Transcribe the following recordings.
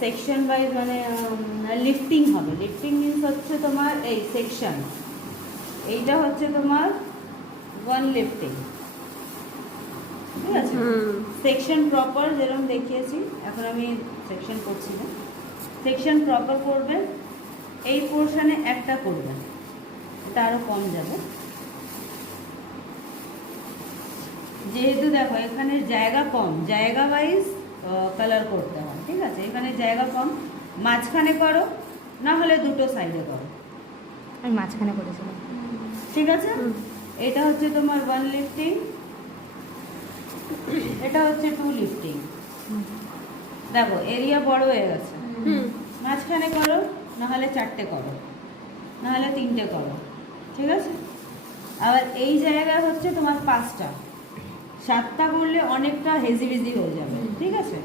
Section wise মানে lifting হবে। Lifting means হচ্ছে তোমার এই সেকশন, এইটা হচ্ছে তোমার ওয়ান লিফটিং, ঠিক আছে। সেকশন প্রপার যেরকম দেখিয়েছি, এখন আমি সেকশন করছি না। সেকশন প্রপার করবে, এই পোর্শনে একটা করবে, এটা আরও কম যাবে যেহেতু দেখো এখানে জায়গা কম, জায়গা ওয়াইজ কালার করতে হয়, ঠিক আছে। এখানে জায়গা কম, মাঝখানে করো, না হলে দুটো সাইডে করো। আমি মাঝখানে করেছিলাম, ঠিক আছে। এটা হচ্ছে তোমার ওয়ান লিফটিং, এটা হচ্ছে টু লিফটিং। দেখো এরিয়া বড় হয়ে গেছে, মাঝখানে করো, না হলে চারটে করো, না হলে তিনটে করো, ঠিক আছে। আবার এই জায়গায় হচ্ছে তোমার 5টা, 7টা করলে অনেকটা হেজিবিজি হয়ে যাবে, ঠিক আছে।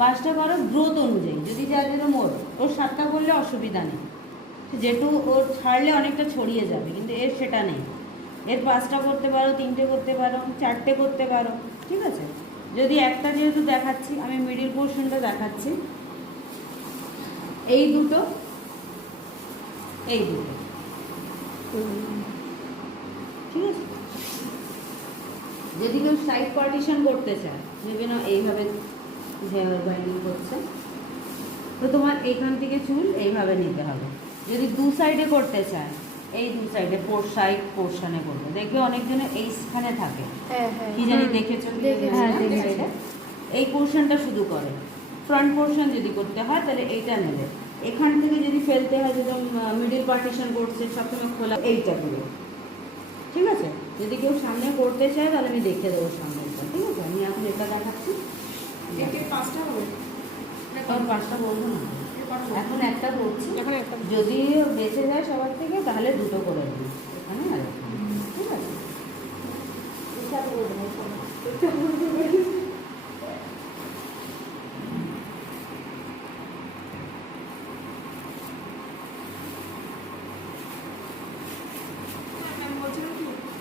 5টা করো গ্রোথ অনুযায়ী, যদি যার যেরকম ওর 7টা করলে অসুবিধা নেই, যেটু ওর ছাড়লে অনেকটা ছড়িয়ে যাবে, কিন্তু এর সেটা নেই। এর 5টা করতে পারো, 3টে করতে পারো, 4টে করতে পারো, ঠিক আছে। যদি একটা যেহেতু দেখাচ্ছি, আমি মিডিল পোর্শনটা দেখাচ্ছি, এই দুটো, এই দুটো, ঠিক আছে। যদি কেউ সাইড পার্টিশন করতে চায়, ভেবে নাও এইভাবে হেয়ার বাইন্ডিং করছে, তো তোমার এইখান থেকে চুল এইভাবে নিতে হবে। যদি দু সাইডে করতে চায়, এই দু সাইডে সাইড পোর্শনে করবে, দেখবে অনেকজনে এইখানে থাকে, কি জানি দেখেছো, এই পোর্শনটা শুধু করে। ফ্রন্ট পোর্শন যদি করতে হয় তাহলে এইটা নেবে, এখান থেকে যদি ফেলতে হয়, যদি মিডিল পার্টিশন করছে সবসময় খোলা, এইটা করে, ঠিক আছে। যদি কেউ সামনে করতে চায় তাহলে আমি দেখে দেবো সামনেটা, ঠিক আছে। আমি এখন এটা দেখাচ্ছি, 5টা হবে, 5টা বলবো না, এখন একটা করছি, যদি বেঁচে যায় সবার থেকে তাহলে দুটো করে দিই এখানে আর এখানে, ঠিক আছে।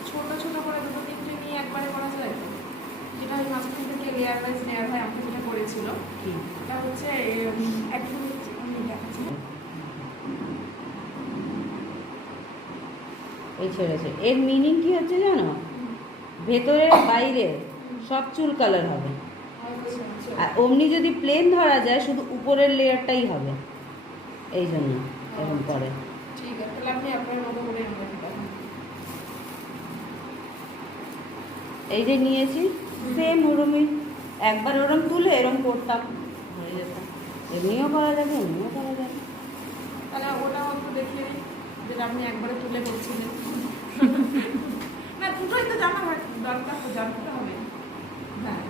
ছোট ছোট করে দুটো তিনটে নিয়ে একবারে করা যায়, যেটা ওই মাঝখান থেকে লেয়ার বাই লেয়ার হয় আমাকে যেটা করেছিল, এটা হচ্ছে একদম দেখাচ্ছি। এই ছেড়েছে, এর মিনিং কি হচ্ছে জানো, ভেতরে বাইরে সব চুল কালার হবে, আর অমনি যদি প্লেন ধরা যায় শুধু উপরের লেয়ারটাই হবে, এই জন্য এরকম করে। ঠিক আছে, তাহলে আপনি আপনার মতো করে এই যে নিয়েছি সেম ওরমই, একবার ওরম তুলে এরম করতাম, হয়ে যেত। এমনিও করা যাবে, এমনিও করা যাবে। তাহলে ওটা অল্প দেখিয়ে দিই, যেটা আপনি একবারে তুলে করছিলেন। না দুটোই তো জানা দরকার, তো জানতে হবে। হ্যাঁ,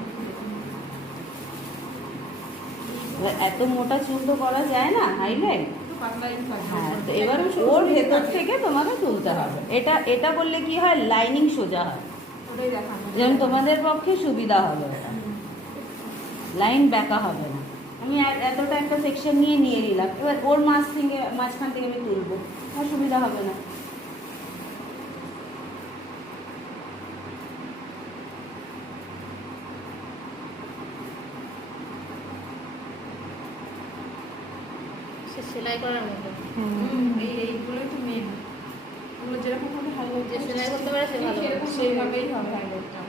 এত মোটা চুল তো করা যায় না হাইলাইট, একটু পাতলাই হ্যাঁ। তো এবার ওর ভেতর থেকে তোমাকে তুলতে হবে। এটা এটা করলে কি হয়, লাইনিং সোজা হয়, ওটাই দেখানো, যেমন তোমাদের পক্ষে সুবিধা হবে, ওটা লাইন ব্যাকা হবে না। আমি এতটা একটা সেকশন নিয়ে নিলাম, এবার ওর মাঝখান থেকে আমি তুলবো, অসুবিধা হবে না। সেলাই করার মতো। এইগুলোই তো মেন, ওগুলো যেরকম ভাবে হাইলাইট যে সেলাই করতে পারে সে ভালো, সেইভাবেই হবে হাইলাইটটা।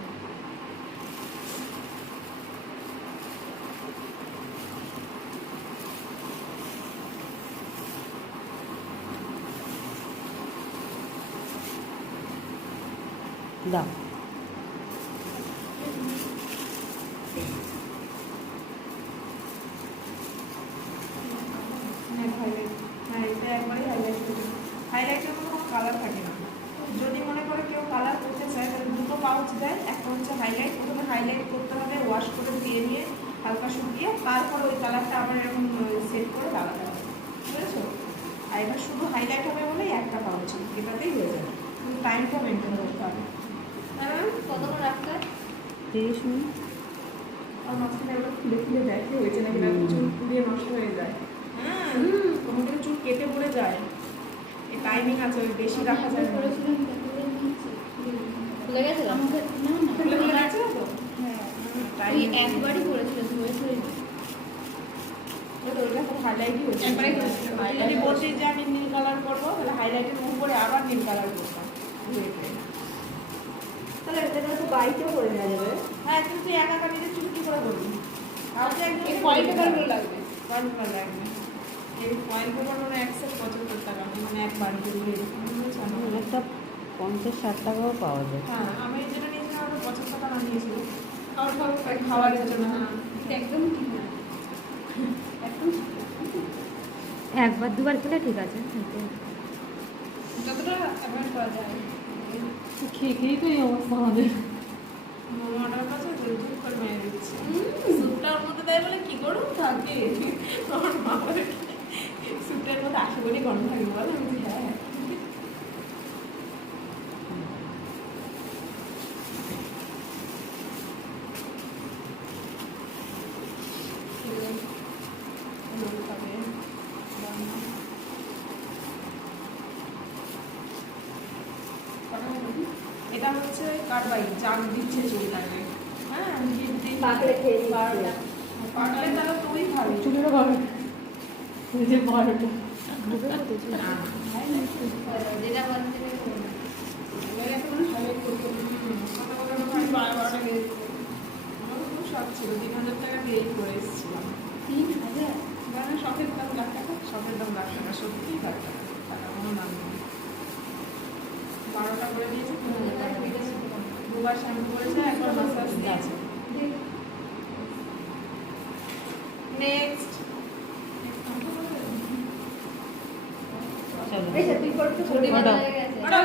দাও, হ্যাঁ, এটা একবারই হাইলাইট করবে। হাইলাইটের কোনো কালার থাকে না। যদি মনে করে কেউ কালার করতে চায় তাহলে দুটো পাউচ দেয়, একটা হচ্ছে হাইলাইট, প্রথমে হাইলাইট করতে হবে, ওয়াশ করে ধুয়ে নিয়ে হালকা শুকিয়ে, তারপর ওই কালারটা আবার এরকম সেট করে লাগাতে হবে, বুঝেছো। আর এবার শুধু হাইলাইট হবে বলেই একটা পাউচ, এটাতেই হয়ে যাবে, কিন্তু টাইমটা মেনটেন করতে হবে। কতক্ষণ রাখতে হয়? 30 মিনিট। আর মাঝখানে ওটা খুলে খুলে দেখে হয়েছে নাকি, না চুল পুড়িয়ে নষ্ট হয়ে যায়। হ্যাঁ, তোমাদের চুল কেটে পড়ে যায়, এই টাইমিং আছে, ওই বেশি রাখা যায় না। খুলে গেছে? খুলে খুলে গেছে তো, হ্যাঁ, একবারই করেছিল, ধুয়ে ধুয়ে। ওটা দেখো হাইলাইটই হচ্ছে একবারে করে দিতে হবে। তুই যদি বলছিস যে আমি নীল কালার করবো তাহলে হাইলাইটের উপরে আবার নীল কালার করতাম তাহলে এটা তো বাড়িতেও করে নেওয়া যাবে। হ্যাঁ কিন্তু তুই একা একা নিজের চুল কি করে করবি কাউকে একজন এই ফয়েল পেপারগুলো লাগবে। ফয়েল পেপার লাগবে এই ফয়েল পেপার মানে 175 টাকা মানে এক বাড়ি করে একটা 50-60 টাকাও পাওয়া যায়। হ্যাঁ আমি যেটা নিয়েছিলাম ওটা 75 টাকা নিয়েছিল খাওয়ার খাওয়ারের জন্য হ্যাঁ এটা একদম ঠিক না। একদম ঠিক না। একবার দুবার খেলে ঠিক আছে, কিন্তু যতটা অ্যাভয়েড করা যায়। খেয়ে খেয়েই তো এই অবস্থা আমাদের। মোমোটার কাছে জলদি করে মেরে দিচ্ছে স্যুপটা ওর মধ্যে দেয় বলে কি করুন থাকে আমার মা বলে স্যুপটার মধ্যে আসে বলে গন্ধ থাকে বলে আমি বলি, হ্যাঁ লোক খাবে রান্না। এটা হচ্ছে কারবাই চাল দিচ্ছে চুলটাকে হ্যাঁ পাকলে খেয়ে নিচ্ছে। পাকলে তাহলে তুই খাবি চুলেরও ভালো ওই যে বড়টা যেটা বলতে এর একটা মানে হাইলাইট করতে আমি 12টা গিয়ে আমার খুব শখ ছিল 3000 টাকা দিয়ে করে এসেছিলাম 3000 মানে শখের দাম লাখ টাকা শখের দাম লাখ টাকা সত্যি লাখ টাকা টাকা কোনো নাম নেই 12টা করে দিয়েছে 3000 টাকা দুবার শ্যাম্পু করেছে একবার মাসাজ দিয়েছে নেক্সট চলো এই যে তুই করতে ছুটি ওটা। হয়ে গেছে। ওটা